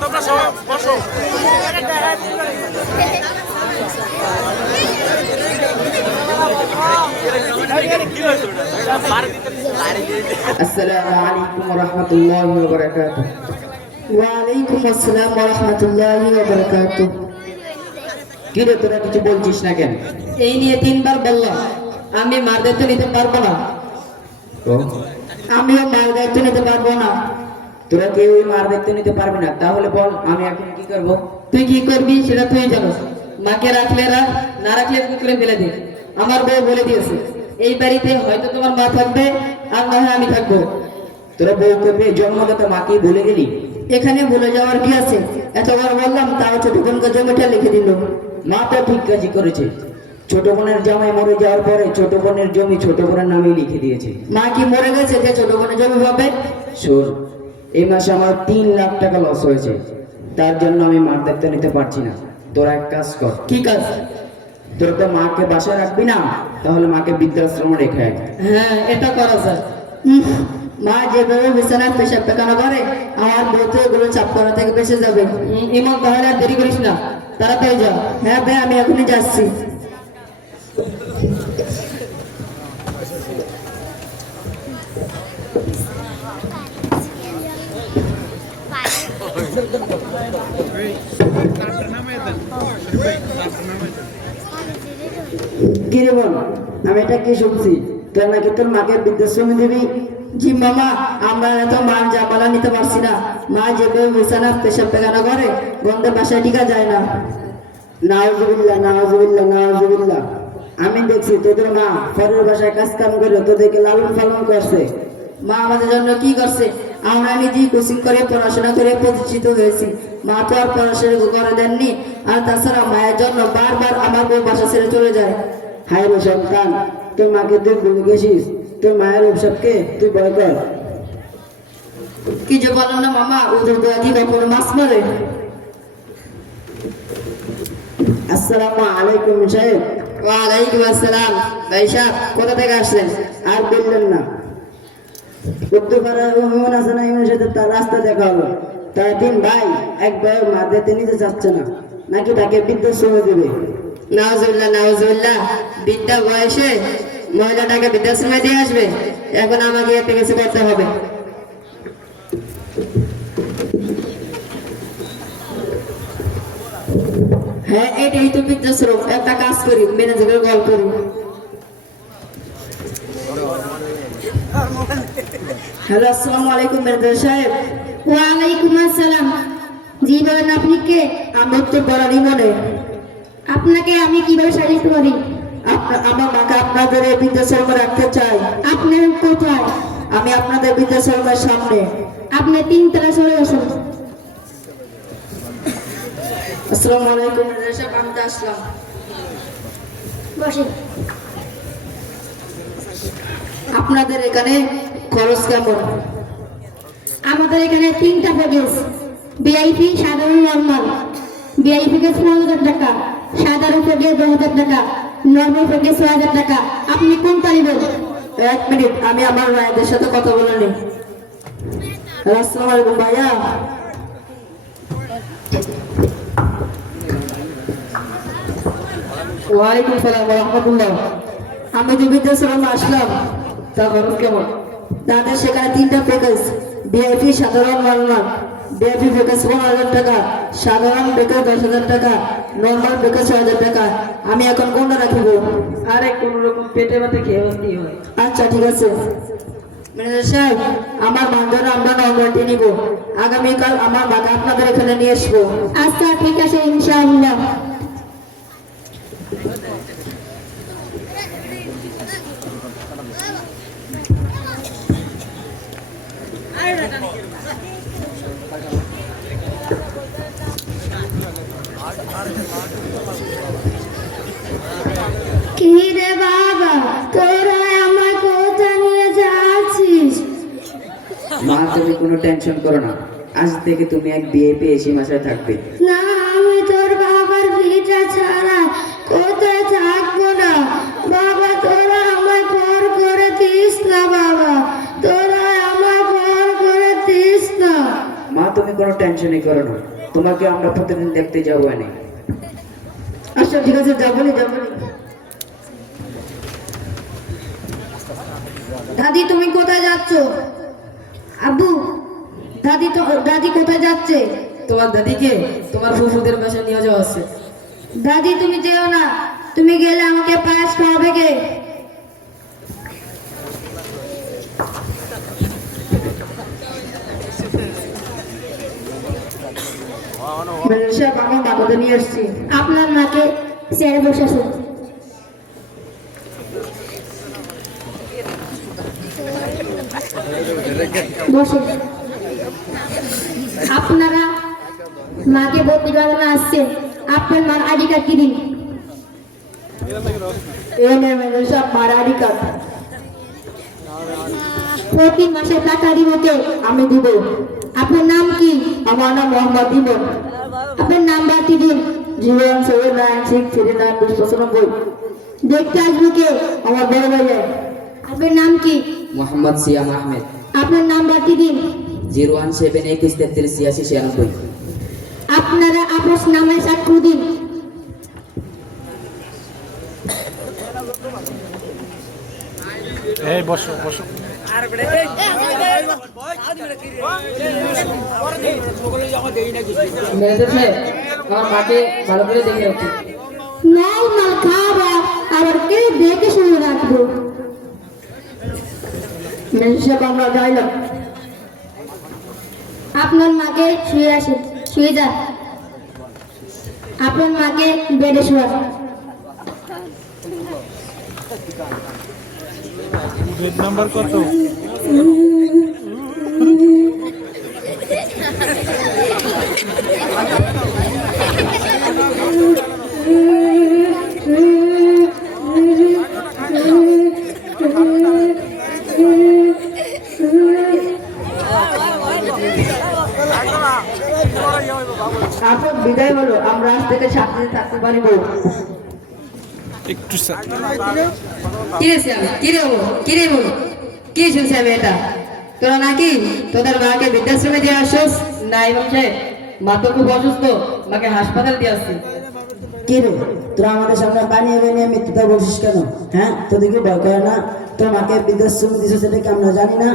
তোমরা সবাই বসো। আমি মার দায়িত্ব নিতে পারব না। আমিও মার দায়িত্ব নিতে পারব না। তোরা কেউ মার দায়িত্ব নিতে পারবি না। তাহলে বল আমি এখন কি করব? তুই কি করবি সেটা তুই জানো মাকে রাখলে রাখ না রাখলে করে ফেলে দে। আমার বউ বলে দিয়েছে। এই বাড়িতে হয়তো তোমার মা থাকবে আর না আমি থাকব। তোরা বউকে পেয়ে জন্মগত মাকে ভুলে গেলি? এখানে ভুলে যাওয়ার কি আছে? এতবার বললাম তাও ছোট বোনকে জমিটা লিখে দিল। মা তো ঠিক কাজই করেছে। ছোট বোনের জামাই মরে যাওয়ার পরে ছোট বোনের জমি ছোট বোনের নামে লিখে দিয়েছে। মা কি মরে গেছে যে ছোট বোনের জমি পাবে শোন এই মাসে আমার তিন লাখ টাকা লস হয়েছে। তার জন্য আমি মার দায়িত্ব নিতে পারছি না। তোরা এক কাজ কর। কি কাজ? তোরা তো মাকে বাসায় রাখবি না তাহলে মাকে বৃদ্ধাশ্রমে রেখে হ্যাঁ এটা করা যায়। মা যেভাবে বিছানায় পেশাব পেকানো করে আমার বউ তো এগুলো চাপ করা থেকে বেঁচে যাবে। ইমন তাহলে আর দেরি করিস না তাড়াতাড়ি যা। হ্যাঁ ভাই আমি এখনই যাচ্ছি। কি রে বল? আমি এটা কি শুনছি? তোর নাকি তোর মাকে বৃদ্ধাশ্রমে দিবি? জি মামা, আমরা এত মাল জামালা নিতে পারছি না। মা যে যেভাবে বিছানা পেশাব পেকানো করে, গন্ধে বাসায় টিকা যায় না। নাওজুবিল্লাহ নাওজুবিল্লাহ নাওজুবিল্লাহ। আমি দেখছি তোদের মা পরের বাসায় কাজ কাম করে তোদেরকে লালন পালন করছে। মা আমাদের জন্য কি করছে? আমরা নিজেই কোচিং করে পড়াশোনা করে প্রতিষ্ঠিত হয়েছি মা তো আর পড়াশোনা করে দেননি আর তাছাড়া মায়ের জন্য বারবার আমার বউ বাসা ছেড়ে চলে যায়। হায় রে সন্তান তোর মাকে তুই ভুলে গেছিস? তোর মায়ের অভিশাপকে তুই ভয় কর। কি যে বলেন না মামা ওদের দোয়া কি কখনো মাছ মারে? আসসালামু আলাইকুম সাহেব। ওয়ালাইকুম আসসালাম। ভাই সাহেব কোথা থেকে আসলেন? আর বললেন না। সাথে তার রাস্তা দেখা হলো। তার তিন ভাই এক নিতে চাচ্ছে না। নাকি তাকে বৃদ্ধাশ্রমে দেবে? নাওজুল্লাহ নাওজুল্লাহ বিদ্যা বয়সে মহিলাটাকে বৃদ্ধাশ্রমে দিয়ে আসবে। এখন আমাকে এতে কিছু করতে হবে। হ্যাঁ এটাই তো বৃদ্ধাশ্রম একটা কাজ করি ম্যানেজারের কল করি। হ্যালো আসসালামু আলাইকুম ম্যানেজার সাহেব। ওয়ালাইকুম আসসালাম। জি বলেন আপনি কে? আমি তো বলারই মনে আপনাকে আমি কীভাবে সাহায্য করি? আমার মাকে আপনাদের এই বৃদ্ধাশ্রমে রাখতে চাই। আপনার কোথায়? আমি আপনাদের বৃদ্ধাশ্রমের সামনে। আপনি তিনতলা চলে আসুন আসসালামু আলাইকুম আমি আসলাম। বসে আপনাদের এখানে খরচ কেমন আমাদের এখানে তিনটা প্যাকেজ ভিআইপি সাধারণ নর্মাল প্যাকেজ পনেরো টাকা, সাধারণ প্যাকেজ দশ হাজার টাকা নর্মাল প্যাকেজ ছয় হাজার টাকা। আপনি এক মিনিট, আমি আমার ভাইদের সাথে কথা বলে আসসালামু ভাইয়া। ওয়ালাইকুম সালাম আমি যে বৃদ্ধাশ্রমে আসলাম তা খরচ কেমন? তাদের সেখানে তিনটা প্যাকেজ ভিআইপি সাধারণ নর্মাল ভিআইপি প্যাকেজ পনেরো হাজার টাকা সাধারণ প্যাকেজ দশ হাজার টাকা নর্মাল প্যাকেজ ছয় হাজার টাকা। আমি এখন কোনটা রাখিব? আরে কোন রকম পেটে ব্যথা খেয়ে হয়। আচ্ছা ঠিক আছে। ম্যানেজার সাহেব আমার বান্ধব আমরা নর্মালটি নিব। আগামীকাল আমার মাকে আপনাদের এখানে নিয়ে আসব। আচ্ছা ঠিক আছে ইনশাআল্লাহ। কি রে বাবা তোরা আমার কোথা নিয়ে যাচ্ছিস? মা তুমি কোনো টেনশন করো না। আজ থেকে তুমি এক বিয়ে পেয়ে এসে মাসায় থাকবে। না আমি তোর বাবার বিয়েটা ছাড়া কোথায় থাকব না। বাবা তোরা আমায় পর করে দিস না বাবা। তোরা আমার পর করে দিস না। মা তুমি কোনো টেনশনই করো না। তোমাকে আমরা প্রতিদিন দেখতে যাব না আচ্ছা ঠিক আছে যাব না যাব না। দাদি তুমি কোথায় যাচ্ছ? আব্বু দাদি তো দাদি কোথায় যাচ্ছে? তোমার দাদিকে তোমার ফুফুদের বাসায় নিয়ে যাওয়া হচ্ছে দাদি তুমি যেও না। তুমি গেলে আমাকে পায়েস খাওয়াবে কে? সাহেব মাকে নিয়ে এসেছি আপনার মাকে চেয়ারে বসে আসুন আপনারা মাকে ভর্তি করানো আসছেন। আপনার মার আইডি কার্ড কি দিন? আইডি প্রতি মাসে টাকা দিব কে? আমি দিব। আপনার নাম কি? আমার নাম মোহাম্মদ ইমন। আপনার নাম্বারটি দিন? Zero one seven nine six three nine দুশো পঁচানব্বই দেখতে আসবে কে? আমার বড় ভাইয়া আপনার নাম কি? মোহাম্মদ সিয়াম আহমেদ। আপনার নাম্বারটি দিন? জিরো ওয়ান সেভেন একুশ তেত্রিশ ছিয়াশি ছিয়ানব্বই। আপনারা আপনার নামে সাক্ষ্য দিন। এই বসো বসো। সাহেব আমার মাকে ভালো করে দেখে রাখি ম্যানেজার আমরা যাই না আপনার মাকে শুয়ে আসে শুয়ে যান। আপনার মাকে বেডে শুয়ান। বেড নাম্বার কত? এখন বিদায় হলো আমরা আজ থেকে শান্তিতে থাকতে পারিব। একটু কিরে শ্যাম কিরে বলো কিরে বলো কি শুনছি আমি এটা তোরা নাকি তোদের মাকে বৃদ্ধাশ্রমে দিয়ে আসোস না ইমাম সাহেব মা তো খুব অসুস্থ মাকে হাসপাতাল দিয়ে আসছি। কি রে তোরা আমাদের সামনে বানিয়ে বানিয়ে মিথ্যা বলছিস কেন? হ্যাঁ তোদেরকে ভয় করে না? তোর মাকে বৃদ্ধাশ্রম দিছে সেটা কি আমরা জানি না?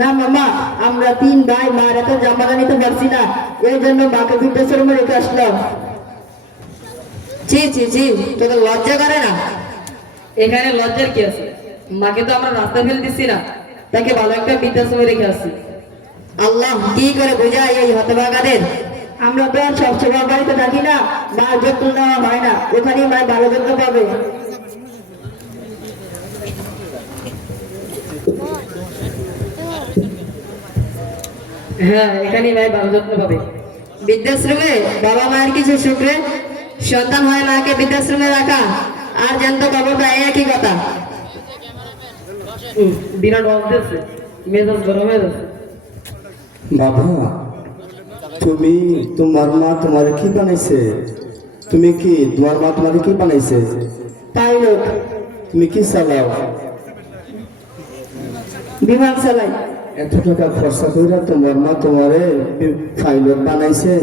না মামা আমরা তিন ভাই মার এত জামাতা নিতে পারছি না। এই জন্য মাকে বৃদ্ধাশ্রমে রেখে আসলাম। জি জি জি তোদের লজ্জা করে না? এখানে লজ্জার কি আছে? মাকে তো আমরা রাস্তা ফেলে দিচ্ছি না। তাকে ভালো একটা বৃদ্ধাশ্রমে রেখে আসছি। আল্লাহ কি করে বোঝায় এই হতভাগাদের? আমরা তো আর সবসময় বাড়িতে থাকি না। মা যত্ন নেওয়া হয় না। ওখানেই মায়ের ভালো যত্ন পাবে। হ্যাঁ এখানেই মায়ের ভালো যত্ন পাবে। বৃদ্ধাশ্রমে বাবা মায়ের কিছু শুক্রে সন্তান হয় মাকে বৃদ্ধাশ্রমে রাখা আর জ্যান্ত বাবাটা একই কথা। বিরাট অবদেশে মেজাজ গরম হয়ে যাচ্ছে। বাবা তুমি তোমার মা তোমার কি বানাইছে? তুমি কি তোমার মা তোমার কি বানাইছে? তাই লোক। তুমি কি চালাও? বিমান চালাই। এত টাকা খরচা কইরা তোমার মা তোমারে পাইলট বানাইছে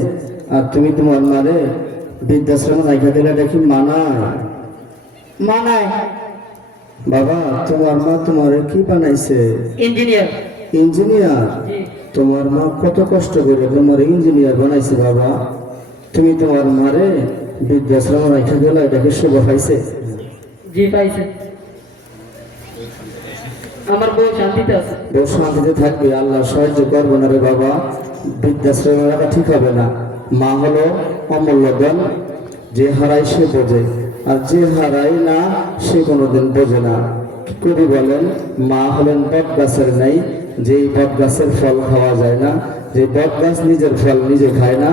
আর তুমি তোমার মারে বৃদ্ধাশ্রমে রাখা দিলে দেখি মানায়? মানায়। বাবা তোমার মা তোমারে কি বানাইছে? ইঞ্জিনিয়ার? ইঞ্জিনিয়ার তোমার মা কত কষ্ট করে তোমার ইঞ্জিনিয়ার বানাইছে বাবা। তুমি তোমার মারে বৃদ্ধাশ্রমে রাখা দিলে এটাকে শুভ পাইছে? জি পাইছে। আমার বউ শান্তিতে আছে। বউ শান্তিতে থাকবে, আল্লাহ সাহায্য করবে না রে বাবা। বৃদ্ধাশ্রমে রাখা ঠিক হবে না। মা হলো অমূল্য ধন, যে হারায় সে বোঝে, আর যে হারায় না, সে কোনোদিন বোঝে না। কবি বলেন, মা হলেন বট গাছের নাই, যেই বট গাছের ফল খাওয়া যায় না, যে বট গাছ নিজের ফল নিজে খায় না,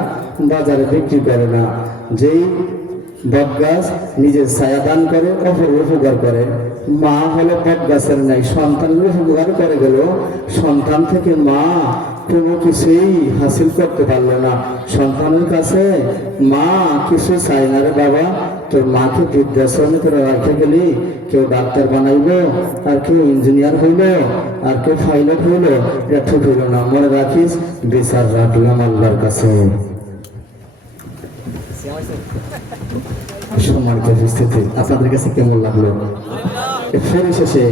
বাজারে বিক্রি করে না। যেই বটগাছ নিজের ছায়া দান করে অপর উপকার করে। মা হলো বটগাছের নাই সন্তানের উপকার করে গেল সন্তান থেকে মা কোনো কিছুই হাসিল করতে পারল না। সন্তানের কাছে মা কিছু চাই না রে বাবা, তোর মাকে বৃদ্ধাশ্রমে করে রাখতে গেলি, কেউ ডাক্তার বানাইলো, আর কেউ ইঞ্জিনিয়ার হইল, আর কেউ পাইলট হইল এটা ঠিক হইল না, মনে রাখিস, বিচার রাখলাম আল্লাহর কাছে। সম্মানিত উপস্থিতি আপনাদের কাছে কেমন লাগল? এ পরিশেষে